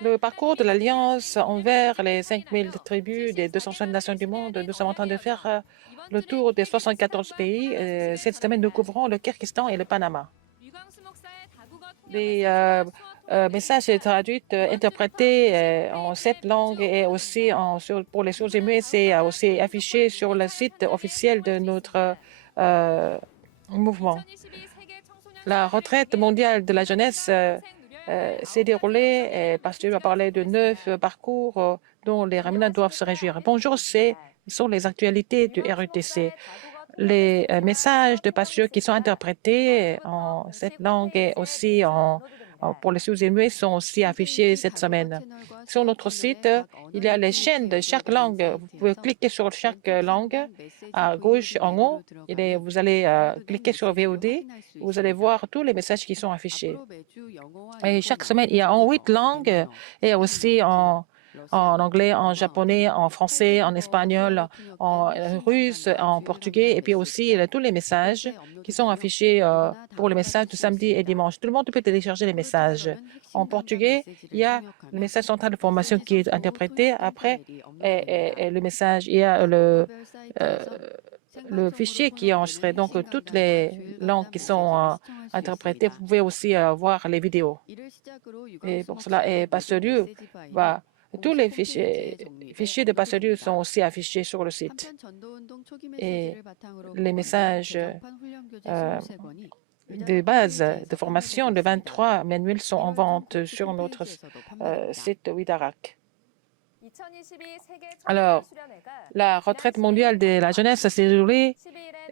Le parcours de l'Alliance envers les 5000 tribus des 260 nations du monde, nous sommes en train de faire le tour des 74 pays. Cette semaine, nous couvrons le Kyrgyzstan et le Panama. Les messages traduits, interprétés en 7 langues et aussi pour les sourds et muets, c'est aussi affiché sur le site officiel de notre mouvement. La retraite mondiale de la jeunesse s'est déroulée parce que tu as parlé de 9 parcours dont les Raminans doivent se réjouir. Bonjour, ce sont les actualités du RUTC. Les messages de pasteur qui sont interprétés en cette langue et aussi pour les sous-Inuits sont aussi affichés cette semaine. Sur notre site, il y a les chaînes de chaque langue. Vous pouvez cliquer sur chaque langue à gauche en haut. Vous allez cliquer sur VOD. Vous allez voir tous les messages qui sont affichés. Et chaque semaine, il y a en 8 langues et aussi en anglais, en japonais, en français, en espagnol, en russe, en portugais, et puis aussi tous les messages qui sont affichés pour les messages de samedi et dimanche. Tout le monde peut télécharger les messages. En portugais, il y a le message central de formation qui est interprété. Après, et le message, il y a le fichier qui est enregistré. Donc, toutes les langues qui sont interprétées, vous pouvez aussi voir les vidéos. Et pour cela, et Pasteur Liu va tous les fichiers de Pasteur Liu sont aussi affichés sur le site. Et les messages de base de formation de 23 manuels sont en vente sur notre site Widarak. Alors, la retraite mondiale de la jeunesse s'est déroulée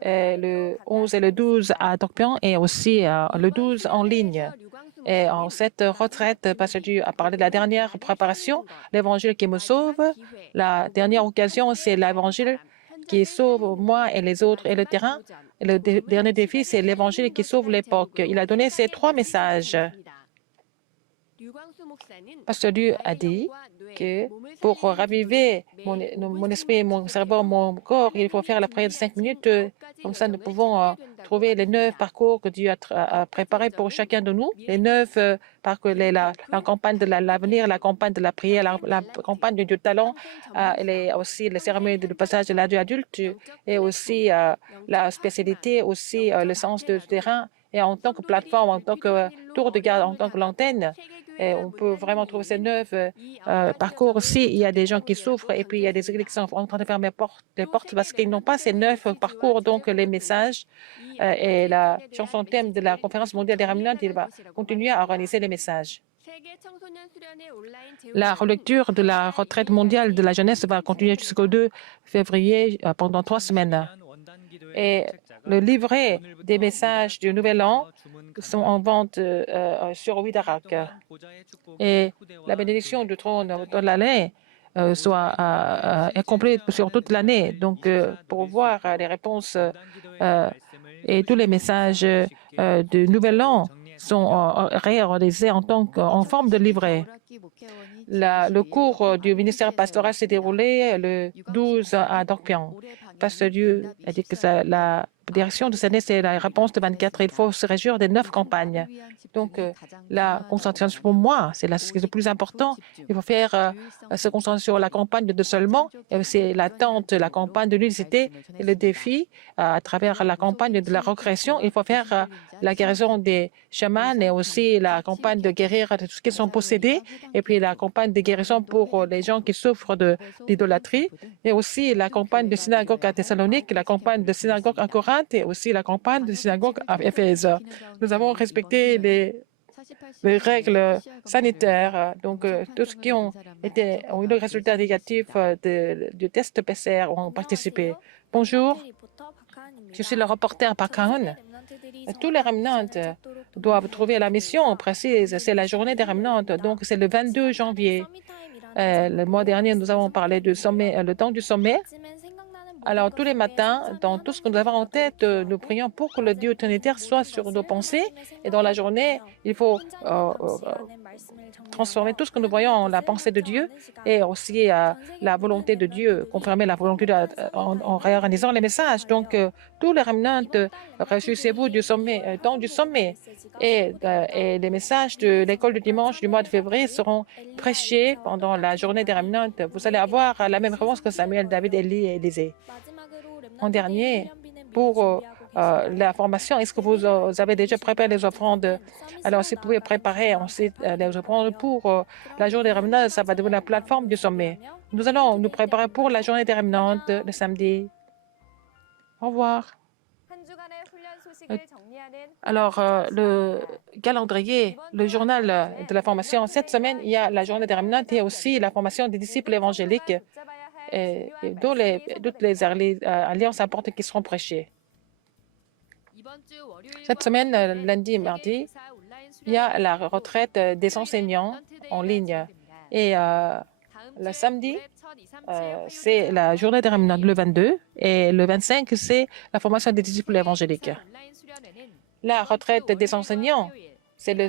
le 11 et le 12 à Tokpion et aussi le 12 en ligne. Et en cette retraite, Pasteur Liu a parlé de la dernière préparation, l'évangile qui me sauve. La dernière occasion, c'est l'évangile qui sauve moi et les autres et le terrain. Et le dernier défi, c'est l'évangile qui sauve l'époque. Il a donné ces 3 messages. Pasteur Liu a dit que pour raviver mon esprit, mon cerveau, mon corps, il faut faire la prière de 5 minutes. Comme ça, nous pouvons trouver les 9 parcours que Dieu a préparés pour chacun de nous. Les 9 parcours, la campagne de l'avenir, la campagne de la prière, la campagne du talent, aussi les cérémonies de passage de l'adieu adulte et aussi la spécialité, aussi le sens de terrain. Et en tant que plateforme, en tant que tour de garde, en tant que l'antenne, on peut vraiment trouver ces 9 parcours aussi. Il y a des gens qui souffrent et puis il y a des églises qui sont en train de fermer les portes parce qu'ils n'ont pas ces 9 parcours. Donc, les messages et la chanson thème de la conférence mondiale des Raminants, il va continuer à organiser les messages. La relecture de la retraite mondiale de la jeunesse va continuer jusqu'au 2 février pendant 3 semaines. Et le livret des messages du Nouvel An sont en vente sur Widarak. Et la bénédiction du trône de l'année est complète sur toute l'année. Donc, pour voir les réponses et tous les messages du Nouvel An sont réalisés en forme de livret. Le cours du ministère pastoral s'est déroulé le 12 à Tokpion. Pasteur Liu a dit que la direction de cette année, c'est la réponse de 24. Il faut se réjouir des 9 campagnes. Donc, la concentration pour moi, c'est le plus important. Il faut faire se concentrer sur la campagne de seulement. C'est l'attente, la campagne de l'unicité et le défi à travers la campagne de la recréation. Il faut faire la guérison des chamans et aussi la campagne de guérir de tout ce qui sont possédés et puis la campagne de guérison pour les gens qui souffrent d'idolâtrie et aussi la campagne de synagogue à Thessalonique, la campagne de synagogue à Corinthe et aussi la campagne de synagogue à Éphèse. Nous avons respecté les règles sanitaires. Donc, tous ceux qui ont eu le résultat négatif du test PCR ont participé. Bonjour, je suis le reporter Park Hang-eun. Tous les Raminants doivent trouver la mission précise. C'est la journée des Raminants, donc c'est le 22 janvier. Le mois dernier, nous avons parlé du sommet, le temps du sommet. Alors, tous les matins, dans tout ce que nous avons en tête, nous prions pour que le Dieu trinitaire soit sur nos pensées. Et dans la journée, il faut transformer tout ce que nous voyons en la pensée de Dieu et aussi la volonté de Dieu, confirmer la volonté de, en réalisant les messages. Donc, tous les remnants, réjouissez-vous du sommet, temps du sommet. Et les messages de l'école du dimanche du mois de février seront prêchés pendant la journée des remnants. Vous allez avoir la même réponse que Samuel, David, Élie et Élisée. En dernier, pour la formation, est-ce que vous avez déjà préparé les offrandes? Alors, si vous pouvez préparer ensuite les offrandes pour la journée des remnants, ça va devenir la plateforme du sommet. Nous allons nous préparer pour la journée des remnants le samedi. Au revoir. Alors, le calendrier, le journal de la formation, cette semaine, il y a la journée des remnants et aussi la formation des disciples évangéliques et toutes les alliances importantes qui seront prêchées. Cette semaine, lundi et mardi, il y a la retraite des enseignants en ligne. Et le samedi, c'est la journée des remnants le 22 et le 25, c'est la formation des disciples évangéliques. La retraite des enseignants, c'est le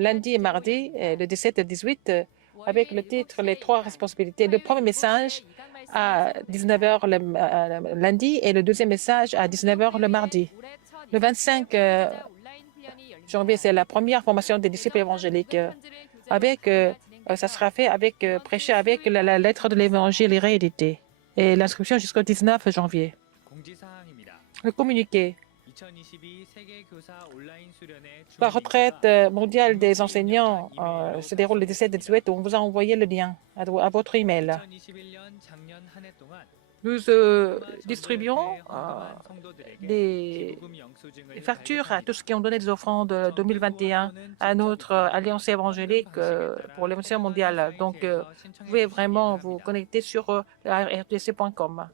lundi et mardi, le 17 et 18, avec le titre Les trois responsabilités. Le premier message à 19h le lundi et le deuxième message à 19h le mardi. Le 25 janvier, c'est la première formation des disciples évangéliques. Ça sera fait prêché avec la lettre de l'évangile réédité. Et l'inscription jusqu'au 19 janvier. Le communiqué. La retraite mondiale des enseignants se déroule le 17 et 18. On vous a envoyé le lien à votre email. Nous distribuons des factures à tous ceux qui ont donné des offrandes 2021 à notre alliance évangélique pour l'émission mondiale. Donc, vous pouvez vraiment vous connecter sur rtc.com.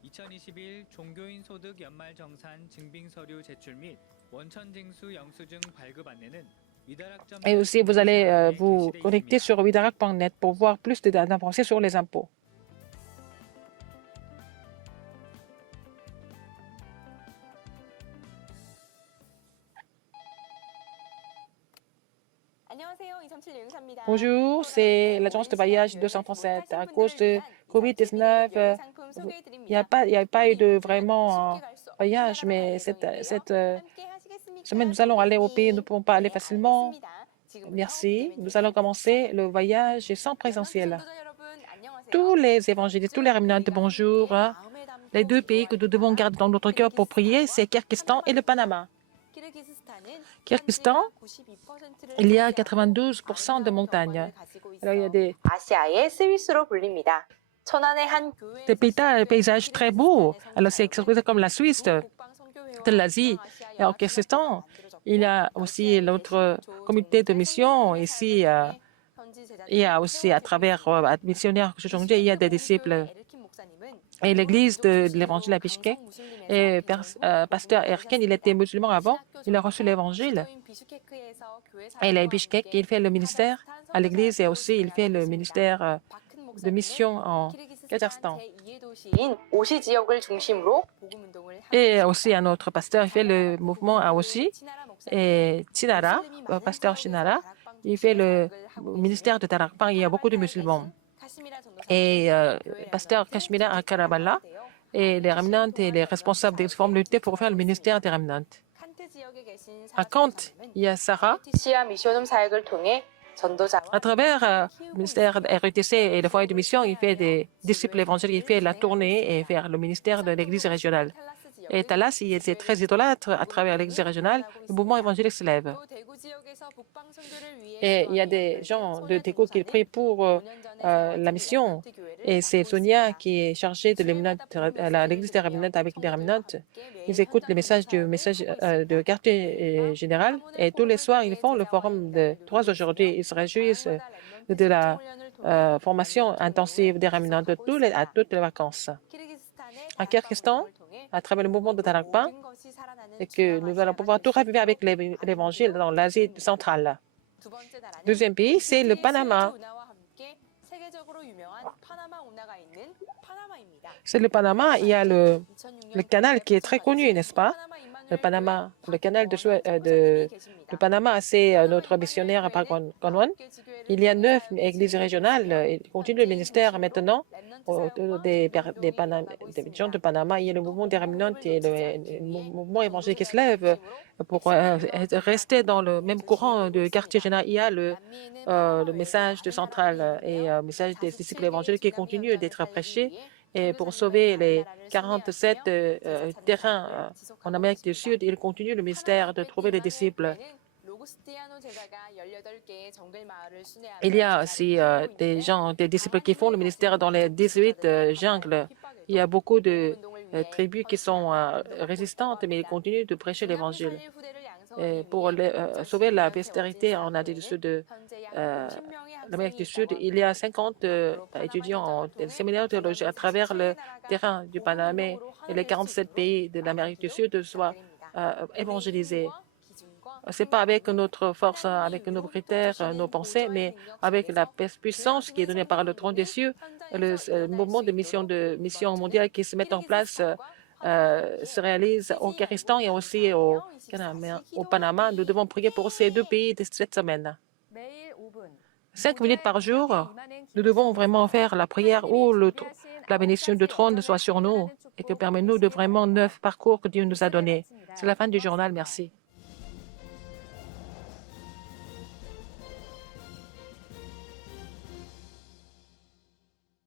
Et aussi, vous allez vous connecter sur widarak.net pour voir plus d'informations sur les impôts. Bonjour, c'est l'agence de voyage 237. À cause de COVID-19, il n'y a pas eu de vraiment voyage, mais cette semaine, nous allons aller au pays, nous ne pouvons pas aller facilement. Merci. Nous allons commencer le voyage sans présentiel. Tous les évangélistes, tous les remnants, bonjour. Les deux pays que nous devons garder dans notre cœur pour prier, c'est Kyrgyzstan et le Panama. Kyrgyzstan, il y a 92% de montagnes. Alors, il y a des paysages très beaux. Alors, c'est comme la Suisse de l'Asie. Et au Kyrgyzstan, il y a aussi notre comité de mission ici. Il y a aussi, à travers missionnaires que je change, il y a des disciples. Et l'église de l'évangile à Bishkek, et pasteur Erken, il était musulman avant, il a reçu l'évangile. Et il est à Bishkek, il fait le ministère à l'église et aussi il fait le ministère de mission en Kazakhstan. Et aussi un autre pasteur, il fait le mouvement à Aussi. Et Chinara, pasteur Chinara, il fait le ministère de Tarakpan, il y a beaucoup de musulmans. Et pasteur Kashmira à Karabala, et les remnants et les responsables des formes luttaient pour faire le ministère des remnants. À Kant, il y a Sarah. À travers le ministère de RUTC et le foyer de mission, il fait des disciples évangéliques, il fait la tournée et faire le ministère de l'église régionale. Et Talas, il était très idolâtre à travers l'église régionale. Le mouvement évangélique se lève. Et il y a des gens de Daegu qui prient pour la mission. Et c'est Sonia qui est chargée de l'église des remnants avec les remnants. Ils écoutent les messages de quartier général. Et tous les soirs, ils font le forum de 3 aujourd'hui. Ils se réjouissent de la formation intensive des remnants à toutes les vacances. En Kyrgyzstan, à travers le mouvement de Tarakpan, et que nous allons pouvoir tout raviver avec l'Évangile dans l'Asie centrale. Deuxième pays, c'est le Panama. C'est le Panama, il y a le canal qui est très connu, n'est-ce pas? le Panama, le canal de Panama, c'est notre missionnaire à Paraguay. Il y a 9 églises régionales. Il continue le ministère maintenant autour des gens de Panama. Il y a le mouvement des Remnants et le mouvement évangélique qui se lève pour rester dans le même courant de quartier général. Il y a le message de centrale et le message des disciples évangéliques qui continue d'être prêché. Et pour sauver les 47 terrains en Amérique du Sud, il continue le mystère de trouver les disciples. Il y a aussi des disciples qui font le ministère dans les 18 jungles. Il y a beaucoup de tribus qui sont résistantes, mais ils continuent de prêcher l'Évangile. Pour sauver la postérité en Amérique du Sud, l'Amérique du Sud, il y a 50 étudiants en séminaire théologique à travers le terrain du Panama et les 47 pays de l'Amérique du Sud soient évangélisés. Ce n'est pas avec notre force, avec nos critères, nos pensées, mais avec la puissance qui est donnée par le trône des cieux, le mouvement de mission mondiale qui se met en place se réalise au Kyrgyzstan et aussi au Panama. Nous devons prier pour ces 2 pays cette semaine. 5 minutes par jour, nous devons vraiment faire la prière où la bénédiction du trône soit sur nous et que permet-nous de vraiment 9 parcours que Dieu nous a donnés. C'est la fin du journal. Merci.